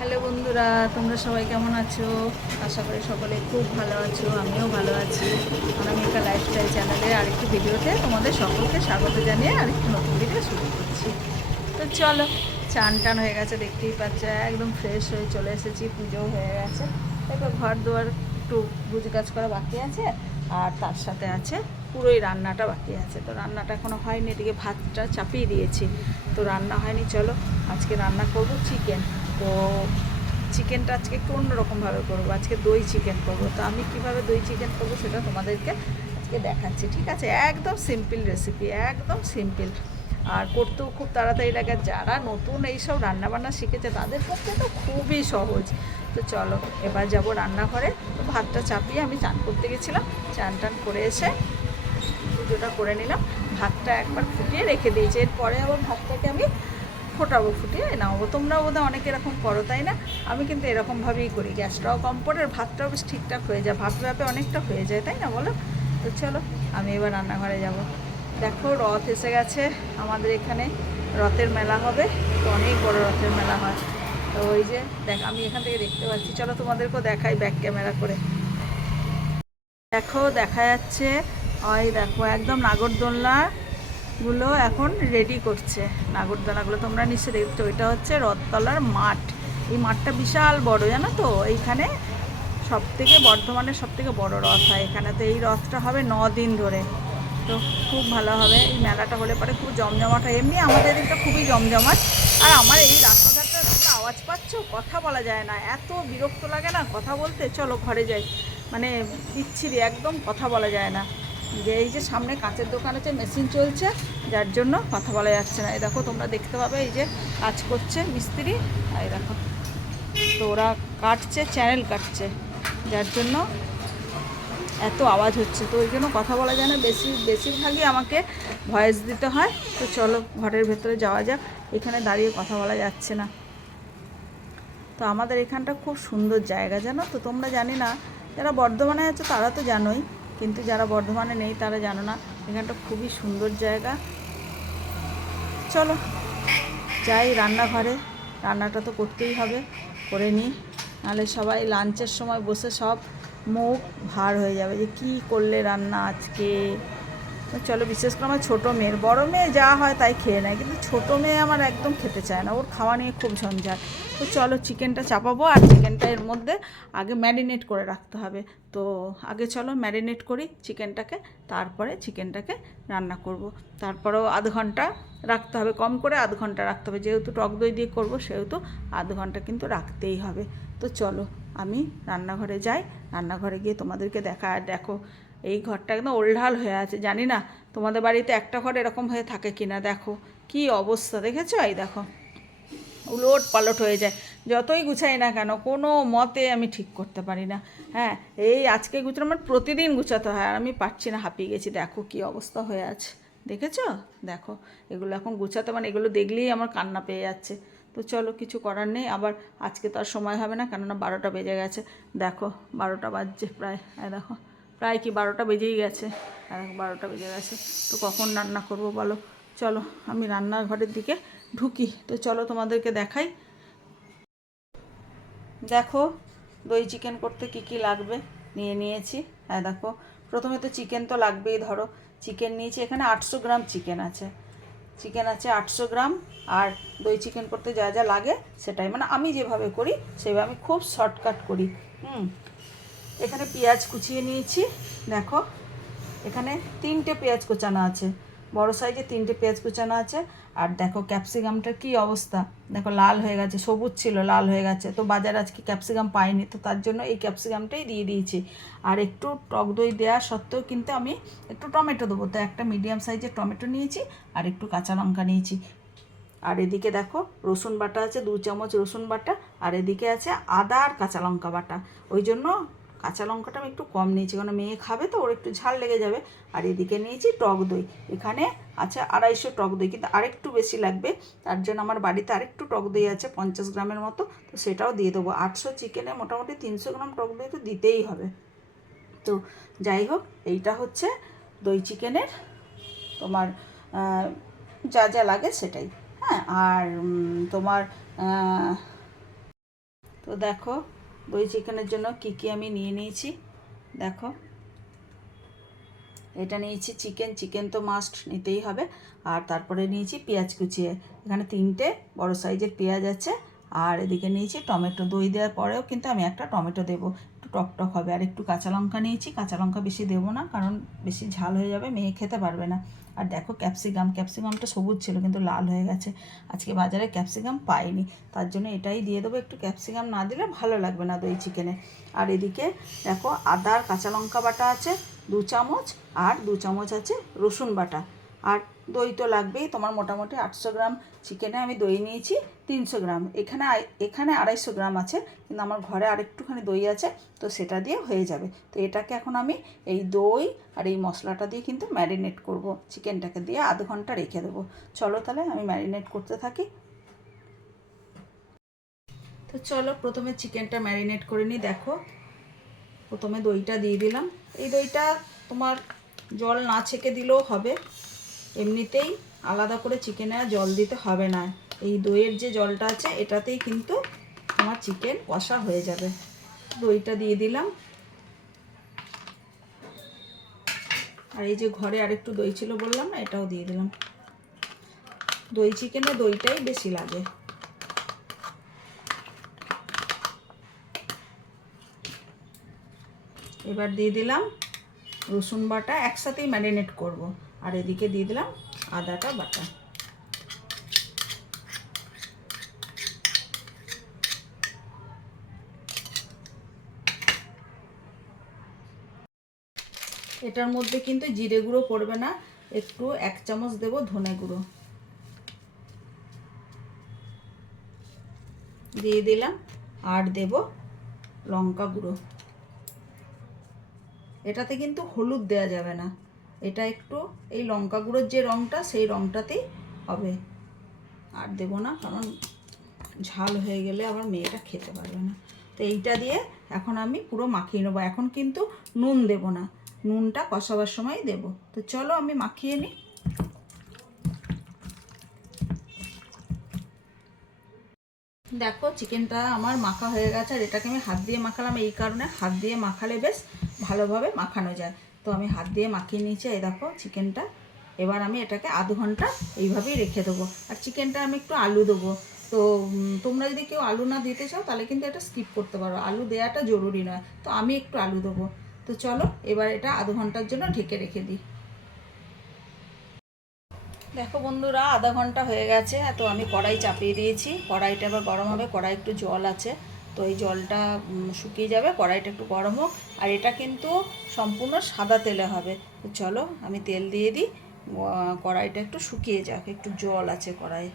Hello বন্ধুরা, তোমরা সবাই কেমন আছো? আশা করি সকলে খুব ভালো আছো, আমিও ভালো আছি। অনামিকা লাইফস্টাইল চ্যানেলে আরেকটি ভিডিওতে তোমাদের সকলকে স্বাগত জানিয়ে আরেকটি নতুন ভিডিও শুরু করছি। তো চলো, চান টান হয়ে গেছে, দেখতেই পাচ্ছ একদম ফ্রেশ হয়ে চলে এসেছি, পুজোও হয়ে গেছে। এবার ঘর দুয়ার একটু গুজকাজ করা বাকি আছে, আর তার সাথে আছে পুরোই রান্নাটা বাকি আছে। তো রান্নাটা এখনও হয়নি, এদিকে ভাতটা চাপিয়ে দিয়েছি, তো রান্না হয়নি। চলো আজকে রান্না করব চিকেন। তো চিকেনটা আজকে একটু অন্যরকমভাবে করবো, আজকে দই চিকেন করবো। তো আমি কিভাবে দই চিকেন করবো সেটা তোমাদেরকে আজকে দেখাচ্ছি, ঠিক আছে? একদম সিম্পল রেসিপি, একদম সিম্পল, আর করতেও খুব তাড়াতাড়ি লাগে। যারা নতুন এইসব রান্নাবান্না শিখেছে তাদের পক্ষে তো খুবই সহজ। তো চলো এবার যাবো রান্নাঘরে। তো ভাতটা চাপিয়ে আমি চান করতে গেছিলাম, চান টান করে এসে পুজোটা করে নিলাম। ভাতটা একবার ফুটিয়ে রেখে দিয়েছি, এরপরে আবার ভাতটাকে আমি ফোটাবো, ফুটিয়ে নামাবো। তোমরাও বোধহয় অনেক এরকম করো, তাই না? আমি কিন্তু এরকমভাবেই করি, গ্যাসটাও কম পড়ে আর ভাতটাও বেশ ঠিকঠাক হয়ে যায়, ভাত ভাবে অনেকটা হয়ে যায়, তাই না বলো? তো চলো আমি এবার রান্নাঘরে যাব। দেখো রথ এসে গেছে আমাদের এখানে, রথের মেলা হবে। তো অনেক বড় রথের মেলা হয়। তো ওই যে দেখ, আমি এখান থেকে দেখতে পাচ্ছি, চলো তোমাদেরকেও দেখাই ব্যাক ক্যামেরা করে। দেখো দেখা যাচ্ছে, ওই দেখো একদম নাগরদোলনাগুলো এখন রেডি করছে। নাগরদোলনাগুলো তোমরা নিশ্চয়ই দেখছো, ওইটা হচ্ছে রথতলার মাঠ। এই মাঠটা বিশাল বড়, জানো তো? এইখানে বর্ধমানের সব থেকে বড় রথ হয় এখানে। তো এই রথটা হবে 9 দিন ধরে। তো খুব ভালো হবে এই মেলাটা হলে পরে, খুব জমজমাট হয়। এমনি আমাদের এদিকটা খুবই জমজমাট। আর আমার এই রাস্তাঘাটটা তোমরা আওয়াজ পাচ্ছ, কথা বলা যায় না, এত বিরক্ত লাগে না কথা বলতে। চলো ঘরে যাই, মানে বিচ্ছিরি একদম, কথা বলা যায় না। যে এই যে সামনে কাঁচের দোকান আছে, মেশিন চলছে, যার জন্য কথা বলা যাচ্ছে না। এই দেখো তোমরা দেখতে পাবে, এই যে কাজ করছে মিস্ত্রি, এই দেখো। তো ওরা কাটছে, চ্যানেল কাটছে, যার জন্য এত আওয়াজ হচ্ছে। তো ওই জন্য কথা বলা যায় না, বেশিরভাগই আমাকে ভয়েস দিতে হয়। তো চলো ঘরের ভেতরে যাওয়া যাক, এখানে দাঁড়িয়ে কথা বলা যাচ্ছে না। তো আমাদের এখানটা খুব সুন্দর জায়গা, জানো তো? তোমরা জানি না, যারা বর্ধমানে আছো তারা তো জানোই, কিন্তু যারা বর্ধমানে নেই তারা জানো না, এখানটা খুবই সুন্দর জায়গা। চলো যাই রান্নাঘরে, রান্নাটা তো করতেই হবে, করে নিই, নাহলে সবাই লাঞ্চের সময় বসে সব মুখ ভার হয়ে যাবে যে কী করলে রান্না আজকে। চলো, বিশেষ করে আমার ছোটো মেয়ের, বড়ো মেয়ে যা হয় তাই খেয়ে নেয়, কিন্তু ছোটো মেয়ে আমার একদম খেতে চায় না, ওর খাওয়া নিয়ে খুব ঝঞ্ঝাট। তো চলো চিকেনটা চাপাবো, আর চিকেনটা এর মধ্যে আগে ম্যারিনেট করে রাখতে হবে। তো আগে চলো ম্যারিনেট করি চিকেনটাকে, তারপরে চিকেনটাকে রান্না করব। তারপরেও আধ ঘন্টা রাখতে হবে, কম করে আধ ঘন্টা রাখতে হবে, যেহেতু টক দই দিয়ে করবো সেহেতু আধ ঘন্টা কিন্তু রাখতেই হবে। তো চলো আমি রান্নাঘরে যাই, রান্নাঘরে গিয়ে তোমাদেরকে দেখো এই ঘরটা একদম ওলঢাল হয়ে আছে। জানি না তোমাদের বাড়িতে একটা ঘর এরকম হয়ে থাকে কি না। দেখো কি অবস্থা, দেখেছো? এই দেখো উলট পালট হয়ে যায়, যতই গুছাই না কেন কোনো মতে আমি ঠিক করতে পারি না। হ্যাঁ, এই আজকে গুছানো, আমার প্রতিদিন গুছাতে হয়, আর আমি পারছি না, হাঁপিয়ে গেছি। দেখো কি অবস্থা হয়ে আছে, দেখেছো? দেখো এগুলো এখন গুছাতে, মানে এগুলো দেখলেই আমার কান্না পেয়ে যাচ্ছে। তো চলো কিছু করার নেই, আবার আজকে তো আর সময় হবে না, কেননা 12টা বেজে গেছে। দেখো 12টা বাজছে প্রায়, দেখো প্রায় কি 12টা বেজেই গেছে, আর 12টা বেজে গেছে। তো কখন রান্না করব বলো? চলো আমি রান্নাঘরের দিকে ঢুকি। তো চলো তোমাদেরকে দেখাই। দেখো দই চিকেন করতে কি কি লাগবে নিয়ে নিয়েছি। হ্যাঁ দেখো, প্রথমে তো চিকেন তো লাগবেই। ধরো চিকেন নিয়েছি, এখানে 800 গ্রাম চিকেন আছে, 800 গ্রাম। আর দই চিকেন করতে যা যা লাগে সেটাই, মানে আমি যেভাবে করি সেভাবে, আমি খুব শর্টকাট করি। এখানে পেঁয়াজ কুচিয়ে নিয়েছি, দেখো এখানে 3টে পেঁয়াজ কুচানো আছে, বড় সাইজে 3টে পেঁয়াজ কুচানো আছে। আর দেখো ক্যাপসিকামটার কি অবস্থা, দেখো লাল হয়ে গেছে, সবুজ ছিল লাল হয়ে গেছে। তো বাজারে আজকে ক্যাপসিকাম পাইনি, তো তার জন্য এই ক্যাপসিকামটাই দিয়ে দিয়েছি। আর একটু টক দই দেওয়া সত্ত্বেও কিন্তু আমি একটু টমেটো দেবো, তো একটা মিডিয়াম সাইজের টমেটো নিয়েছি, আর একটু কাঁচা লঙ্কা নিয়েছি। আর এদিকে দেখো রসুন বাটা আছে 2 চামচ রসুন বাটা, আর এদিকে আছে আদা আর কাঁচা লঙ্কা বাটা। ওই জন্য কাঁচা লঙ্কাটা আমি একটু কম নিয়েছি, কারণ মেয়ে খাবে তো, ওর একটু ঝাল লেগে যাবে। আর এদিকে নিয়েছি টক দই, এখানে আছে 250 টক দই, কিন্তু আরেকটু বেশি লাগবে, তার জন্য আমার বাড়িতে আরেকটু টক দই আছে 50 গ্রামের মতো, তো সেটাও দিয়ে দেবো। 800 চিকেনে মোটামুটি 300 গ্রাম টক দই তো দিতেই হবে। তো যাই হোক, এইটা হচ্ছে দই চিকেনের তোমার যা যা লাগে সেটাই। হ্যাঁ, আর তোমার তো দেখো দই চিকেনের জন্য কি কি আমি নিয়ে নিয়েছি। দেখো এটা নিয়েছি চিকেন তো মাস্ট নিতেই হবে। আর তারপরে নিয়েছি পেঁয়াজ কুচিয়ে, এখানে 3টে বড় সাইজের পেঁয়াজ আছে। আর এদিকে নিয়েছি টমেটো, দই দেওয়ার পরেও কিন্তু আমি একটা টমেটো দেবো, একটু টক হবে। আর একটু কাঁচা লঙ্কা নিয়েছি, কাঁচা লঙ্কা বেশি দেবো না কারণ বেশি ঝাল হয়ে যাবে, মেয়ে খেতে পারবে না। আর দেখো ক্যাপসিকামটা সবুজ ছিল কিন্তু লাল হয়ে গেছে, আজকে বাজারে ক্যাপসিকাম পাইনি, তার জন্য এটাই দিয়ে দেবো। একটু ক্যাপসিকাম না দিলে ভালো লাগবে না দই চিকেনে। আর এদিকে দেখো আদা আর কাঁচা লঙ্কা বাটা আছে 2 চামচ, আর 2 চামচ আছে রসুন বাটা। আর দই তো লাগবেই, তোমার মোটামুটি 800 গ্রাম চিকেনে আমি দই নিয়েছি 300 গ্রাম, এখানে 250 গ্রাম আছে, কিন্তু আমার ঘরে আরেকটুখানি দই আছে, তো সেটা দিয়ে হয়ে যাবে। তো এটাকে এখন আমি এই দই আর এই মশলাটা দিয়ে কিন্তু ম্যারিনেট করব, চিকেনটাকে দিয়ে আধ ঘন্টা রেখে দেবো। চলো তাহলে আমি ম্যারিনেট করতে থাকি। তো চলো প্রথমে চিকেনটা ম্যারিনেট করে নিই। দেখো প্রথমে দইটা দিয়ে দিলাম, এই দইটা তোমার জল না ছেঁকে দিলেও হবে, এমনিতেই আলাদা করে চিকেনে জল দিতে হবে না, এই দইয়ের যে জলটা আছে এটাতেই কিন্তু তোমার চিকেন কষা হয়ে যাবে। দইটা দিয়ে দিলাম, আর এই যে ঘরে আরেকটু দই ছিল বললাম না, এটাও দিয়ে দিলাম। দই চিকেনে দইটাই বেশি লাগে। এবার দিয়ে দিলাম রসুন বাটা, একসাথেই ম্যারিনেট করব। আর এদিকে দিয়ে দিলাম আদাটা বাটা। এটার মধ্যে কিন্তু জিরে গুঁড়ো পড়বে না, একটু 1 চামচ দেব ধনে গুঁড়ো দিয়ে দিলাম। আর দেব লঙ্কা গুঁড়ো, এটাতে কিন্তু হলুদ দেওয়া যাবে না, এটা একটু এই লঙ্কা গুঁড়োর যে রঙটা সেই রঙটাতেই হবে। আর দেব না কারণ ঝাল হয়ে গেলে আবার মেয়েটা খেতে পারবে না। তো এইটা দিয়ে এখন আমি পুরো মাখিয়ে নেবো। এখন কিন্তু নুন দেব না, নুনটা কষাবার সময় দেব। তো চলো আমি মাখিয়ে নিই। দেখো চিকেনটা আমার মাখা হয়ে গেছে, আর এটাকে আমি হাত দিয়ে মাখালাম, এই কারণে হাত দিয়ে মাখালে বেশ ভালোভাবে মাখানো যায়। তো আমি হাত দিয়ে মাখিয়ে নিয়েছি, এই দেখো চিকেনটা। এবার আমি এটাকে আধ ঘন্টা এইভাবেই রেখে দেবো। আর চিকেনটা আমি একটু আলু দেবো, তো তোমরা যদি কেউ আলু না দিতে চাও তাহলে কিন্তু এটা স্কিপ করতে পারো, আলু দেওয়াটা জরুরি নয়, তো আমি একটু আলু দেবো। তো চলো এবার এটা আধ ঘন্টার জন্য ঢেকে রেখে দিই। দেখো বন্ধুরা আধা ঘন্টা হয়ে গেছে, তো আমি কড়াই চাপিয়ে দিয়েছি, কড়াইটা এবার গরম হবে, কড়াই একটু জল আছে, তো এই জলটা শুকিয়ে যাবে, কড়াইটা একটু গরম হোক। আর এটা কিন্তু সম্পূর্ণ সাদা তেলে হবে। তো চলো আমি তেল দিয়ে দিই, কড়াইটা একটু শুকিয়ে যাক, একটু জল আছে কড়াইয়ে।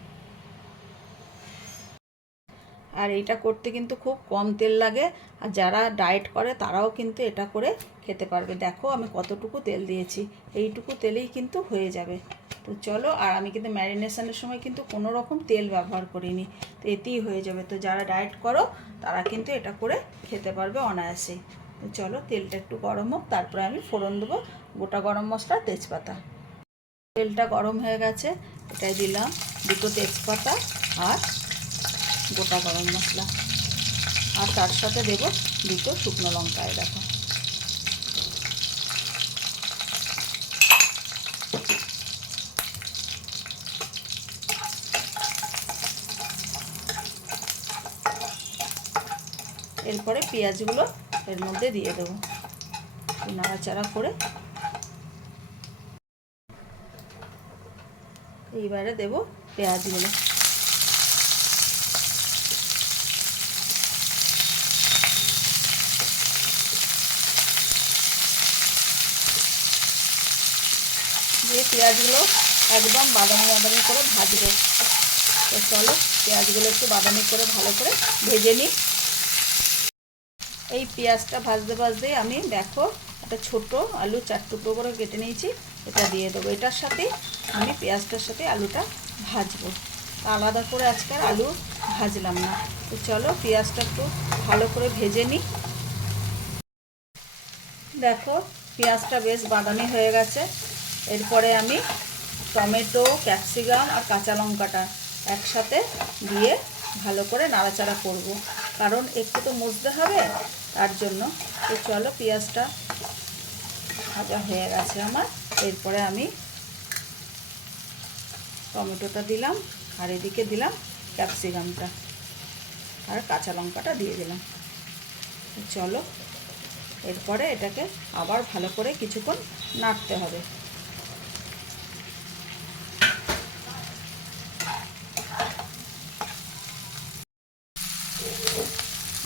আর এইটা করতে কিন্তু খুব কম তেল লাগে, আর যারা ডায়েট করে তারাও কিন্তু এটা করে খেতে পারবে। দেখো আমি কতটুকু তেল দিয়েছি, এইটুকু তেলেই কিন্তু হয়ে যাবে। তো চলো, আর আমি কিন্তু ম্যারিনেশনের সময় কিন্তু কোনো রকম তেল ব্যবহার করিনি, তো এতেই হয়ে যাবে। তো যারা ডায়েট করো তারা কিন্তু এটা করে খেতে পারবে অনায়াসেই। তো চলো তেলটা একটু গরম হোক, তারপরে আমি ফোড়ন দেবো গোটা গরম মশলা, তেজপাতা। তেলটা গরম হয়ে গেছে, এটাই দিলাম 2টো তেজপাতা আর গোটা গরম মশলা, আর তার সাথে দেব 2টো শুকনো লঙ্কা। দেখো এরপরে পেঁয়াজগুলো এর মধ্যে দিয়ে দেবো, নাড়াচাড়া করে এইবারে দেব পেঁয়াজগুলো। দিয়ে পেঁয়াজগুলো একদম বাদামি বাদামি করে ভাজবো। তো চলো পেঁয়াজগুলো একটু বাদামি করে ভালো করে ভেজে নিই। এই পেঁয়াজটা ভাজতে ভাজতেই আমি দেখো একটা ছোট আলু 4 টুকরো করে কেটে নিয়েছি, এটা দিয়ে দেবো। এটার সাথে আমি পেঁয়াজটার সাথে আলুটা ভাজবো, আলাদা করে আজকে আর আলু ভাজলাম না। তো চলো পেঁয়াজটা একটু ভালো করে ভেজে নিই। দেখো পেঁয়াজটা বেশ বাদামি হয়ে গেছে, এরপরে আমি টমেটো, ক্যাপসিকাম আর কাঁচা লঙ্কাটা একসাথে দিয়ে ভালো করে নাড়াচাড়া করব, কারণ একটু তো মুছতে হবে তার জন্য। তো চলো, পেঁয়াজটা ভাজা হয়ে গেছে আমার। এরপরে আমি টমেটোটা দিলাম, আর এদিকে দিলাম ক্যাপসিকামটা, আর কাঁচা লঙ্কাটা দিয়ে দিলাম। চলো, এরপরে এটাকে আবার ভালো করে কিছুক্ষণ নাড়তে হবে।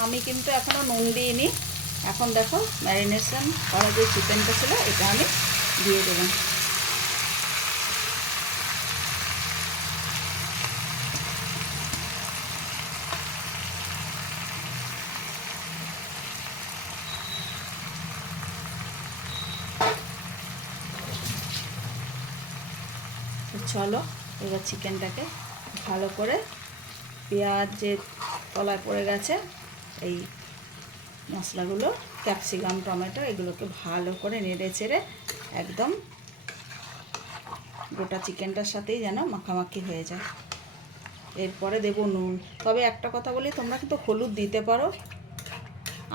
আমি কিন্তু এখনও নুন দিইনি। এখন দেখো, ম্যারিনেশন করা যে চিকেনটা ছিল এটা আমি দিয়ে দেবো। চলো, এবার চিকেনটাকে ভালো করে, পেঁয়াজ যে তলায় পড়ে গেছে, এই মশলাগুলো, ক্যাপসিকাম, টমেটো, এগুলোকে ভালো করে নেড়ে চেড়ে একদম গোটা চিকেনটার সাথেই যেন মাখামাখি হয়ে যায়। এরপরে দেবো নুন। তবে একটা কথা বলি, তোমরা কিন্তু হলুদ দিতে পারো,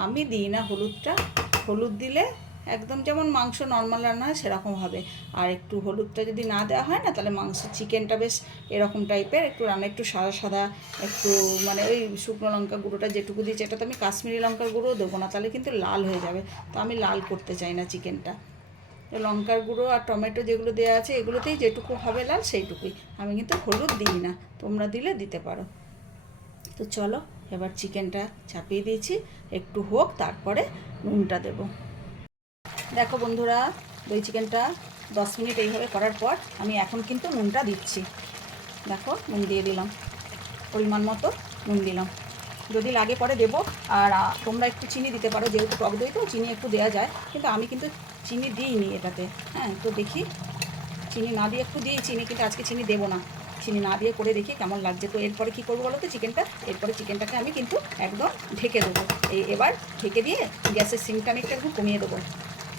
আমি দিই না হলুদটা। হলুদ দিলে একদম যেমন মাংস নর্মাল রান্না হয় সেরকম হবে। আর একটু হলুদটা যদি না দেওয়া হয় না, তাহলে মাংস চিকেনটা বেশ এরকম টাইপের একটু রান্না, একটু সাদা সাদা, একটু মানে ওই শুকনো লঙ্কা গুঁড়োটা যেটুকু দিয়েছি, এটা তো আমি কাশ্মীরি লঙ্কার গুঁড়ো দেবো না, তাহলে কিন্তু লাল হয়ে যাবে। তো আমি লাল করতে চাই না চিকেনটা। লঙ্কার গুঁড়ো আর টমেটো যেগুলো দেওয়া আছে এগুলোতেই যেটুকু হবে লাল সেইটুকুই, আমি কিন্তু হলুদ দিই না। তোমরা দিলে দিতে পারো। তো চলো, এবার চিকেনটা চাপিয়ে দিয়েছি, একটু হোক, তারপরে নুনটা দেব। দেখো বন্ধুরা, দই চিকেনটা 10 মিনিট এইভাবে করার পর আমি এখন কিন্তু নুনটা দিচ্ছি। দেখো, নুন দিয়ে দিলাম, পরিমাণ মতো নুন দিলাম, যদি লাগে পরে দেবো। আর তোমরা একটু চিনি দিতে পারো, যেহেতু টক দই তো চিনি একটু দেওয়া যায়, কিন্তু আমি কিন্তু চিনি দিইনি এটাতে। হ্যাঁ, তো দেখি, চিনি না দিয়ে একটু দিই চিনি, কিন্তু আজকে চিনি দেবো না। চিনি না দিয়ে করে দেখি কেমন লাগছে। তো এরপরে কী করবো বলো তো, এরপরে চিকেনটাকে আমি কিন্তু একদম ঢেকে দেবো। এবার ঢেকে দিয়ে গ্যাসের সিমটা আমি একটু কমিয়ে দেবো।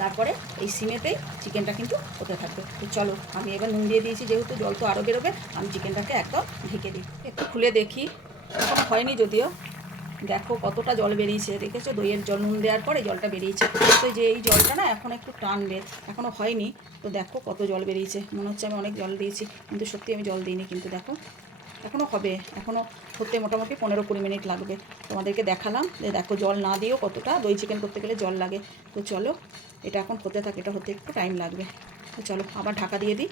তারপরে এই সিমেতেই চিকেনটা কিন্তু হতে থাকবে। তো চলো, আমি এবার নুন দিয়ে দিয়েছি, যেহেতু জল তো আরও বেরোবে, আমি চিকেনটাকে একদম ঢেকে দিই। একটু খুলে দেখি, এখনও হয়নি যদিও। দেখো কতটা জল বেরিয়েছে, দেখেছো? দইয়ের জল নুন দেওয়ার পরে জলটা বেরিয়েছে। তো যে এই জলটা না এখন একটু টানবে, এখনও হয়নি। তো দেখো কত জল বেরিয়েছে, মনে হচ্ছে আমি অনেক জল দিয়েছি, কিন্তু সত্যি আমি জল দিইনি। কিন্তু দেখো, এখনও হবে, এখনও হতে মোটামুটি 15-20 মিনিট লাগবে। তোমাদেরকে দেখালাম যে দেখো, জল না দিয়েও কতটা দই চিকেন করতে গেলে জল লাগে। তো চলো, এটা এখন হতে থাকে, এটা হতে একটু টাইম লাগবে। তো চলো, আবার ঢাকা দিয়ে দিই।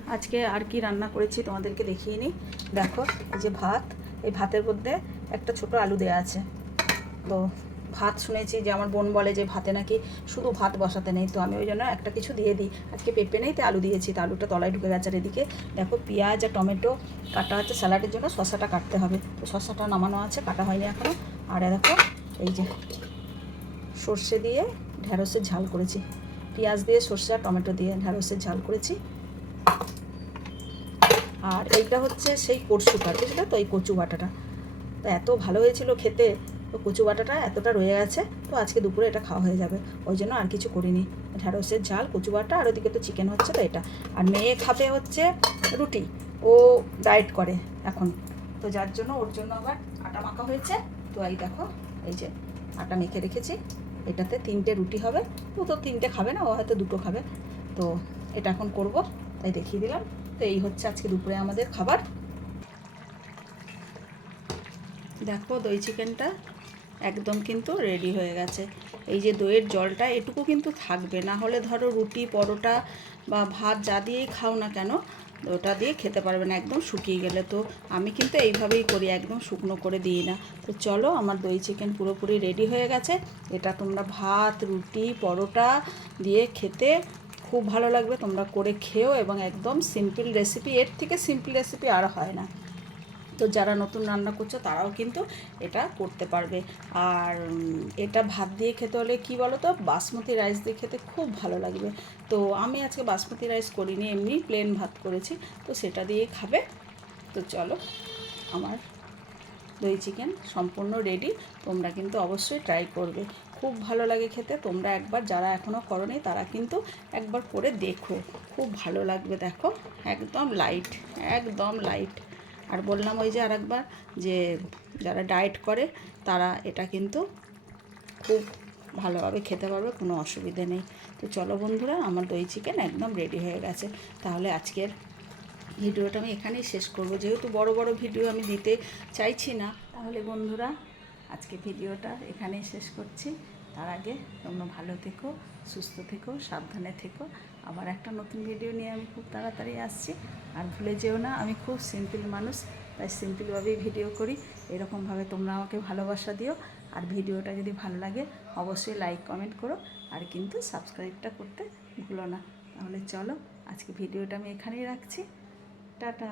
আজকে আর কি রান্না করেছি তোমাদেরকে দেখিয়ে নিই। দেখো, এই যে ভাত, এই ভাতের মধ্যে একটা ছোট আলু দেওয়া আছে। তো ভাত শুনেছি যে আমার বোন বলে যে ভাতে নাকি শুধু ভাত বসাতে নেই, তো আমি ওই জন্য একটা কিছু দিয়ে দিই। আজকে পেঁপে নেই, তো আলু দিয়েছি, তো আলুটা তলায় ঢুকে গেছে। আর এদিকে দেখো, পেঁয়াজ আর টমেটো কাটা আছে স্যালাডের জন্য, শসাটা কাটতে হবে। তো শসাটা নামানো আছে, কাটা হয়নি এখনও। আর দেখো, এই যে সর্ষে দিয়ে ঢ্যাঁড়সের ঝাল করেছি, পেঁয়াজ দিয়ে সর্ষে আর টমেটো দিয়ে ঢ্যাঁড়সের ঝাল করেছি। আর এইটা হচ্ছে সেই কচুটা, বুঝলে তো, এই কচু বাটাটা তো এত ভালো হয়েছিল খেতে। তো কচু বাটাটা এতটা রয়ে গেছে, তো আজকে দুপুরে এটা খাওয়া হয়ে যাবে, ওই জন্য আর কিছু করিনি। ঢ্যাঁড়সের ঝাল, কচু বাটা, আর ওদিকে তো চিকেন হচ্ছে, তো এটা। আর মেয়ে খাবে হচ্ছে রুটি, ও ডায়েট করে এখন, তো যার জন্য ওর জন্য আবার আটা মাখা হয়েছে। তো এই দেখো, এই যে আটা মেখে রেখেছি, এটাতে 3টে রুটি হবে। ও তো 3টে খাবে না, ও হয়তো 2টো খাবে। তো এটা এখন করব, তাই দেখিয়ে দিলাম। তো এই হচ্ছে আজকে দুপুরে আমাদের খাবার। দেখো, দই চিকেনটা একদম কিন্তু রেডি হয়ে গেছে। এই যে দইয়ের জলটা এটুকু কিন্তু থাকবে, না হলে ধরো রুটি, পরোটা বা ভাত যা দিয়েই খাও না কেন, ওটা দিয়ে খেতে পারবে না একদম শুকিয়ে গেলে। তো আমি কিন্তু এইভাবেই করি, একদম শুকনো করে দিই না। তো চলো, আমার দই চিকেন পুরোপুরি রেডি হয়ে গেছে। এটা তোমরা ভাত, রুটি, পরোটা দিয়ে খেতে খুব ভালো লাগবে। তোমরা করে খেও, এবং একদম সিম্পল রেসিপি, এর থেকে সিম্পল রেসিপি আর হয় না। তো যারা নতুন রান্না করছো তারাও কিন্তু এটা করতে পারবে। আর এটা ভাত দিয়ে খেতে হলে কি বলো তো, বাসমতি রাইস দিয়ে খেতে খুব ভালো লাগবে। তো আমি আজকে বাসমতি রাইস করিনি, এমনি প্লেন ভাত করেছি, তো সেটা দিয়ে খাবে। তো চলো, আমার দই চিকেন সম্পূর্ণ রেডি। তোমরা কিন্তু অবশ্যই ট্রাই করবে, খুব ভালো লাগে খেতে। তোমরা একবার যারা এখনও করোনি তারা কিন্তু একবার করে দেখো, খুব ভালো লাগবে। দেখো একদম লাইট, একদম লাইট। আর বললাম ওই যে আরেকবার যে যারা ডায়েট করে তারা এটা কিন্তু খুব ভালোভাবে খেতে পারবে, কোনো অসুবিধে নেই। তো চলো বন্ধুরা, আমার দই চিকেন একদম রেডি হয়ে গেছে। তাহলে আজকের ভিডিওটা আমি এখানেই শেষ করব, যেহেতু বড় বড় ভিডিও আমি দিতে চাইছি না। তাহলে বন্ধুরা, আজকে ভিডিওটা এখানেই শেষ করছি। তার আগে তোমরা ভালো থেকো, সুস্থ থেকো, সাবধানে থেকো। আবার একটা নতুন ভিডিও নিয়ে আমি খুব তাড়াতাড়ি আসছি। আর ভুলে যেও না, আমি খুব সিম্পল মানুষ, তাই সিম্পলভাবেই ভিডিও করি। এরকমভাবে তোমরা আমাকে ভালোবাসা দিও। আর ভিডিওটা যদি ভালো লাগে অবশ্যই লাইক কমেন্ট করো, আর কিন্তু সাবস্ক্রাইবটা করতে ভুলো না। তাহলে চলো, আজকে ভিডিওটা আমি এখানেই রাখছি। টাটা।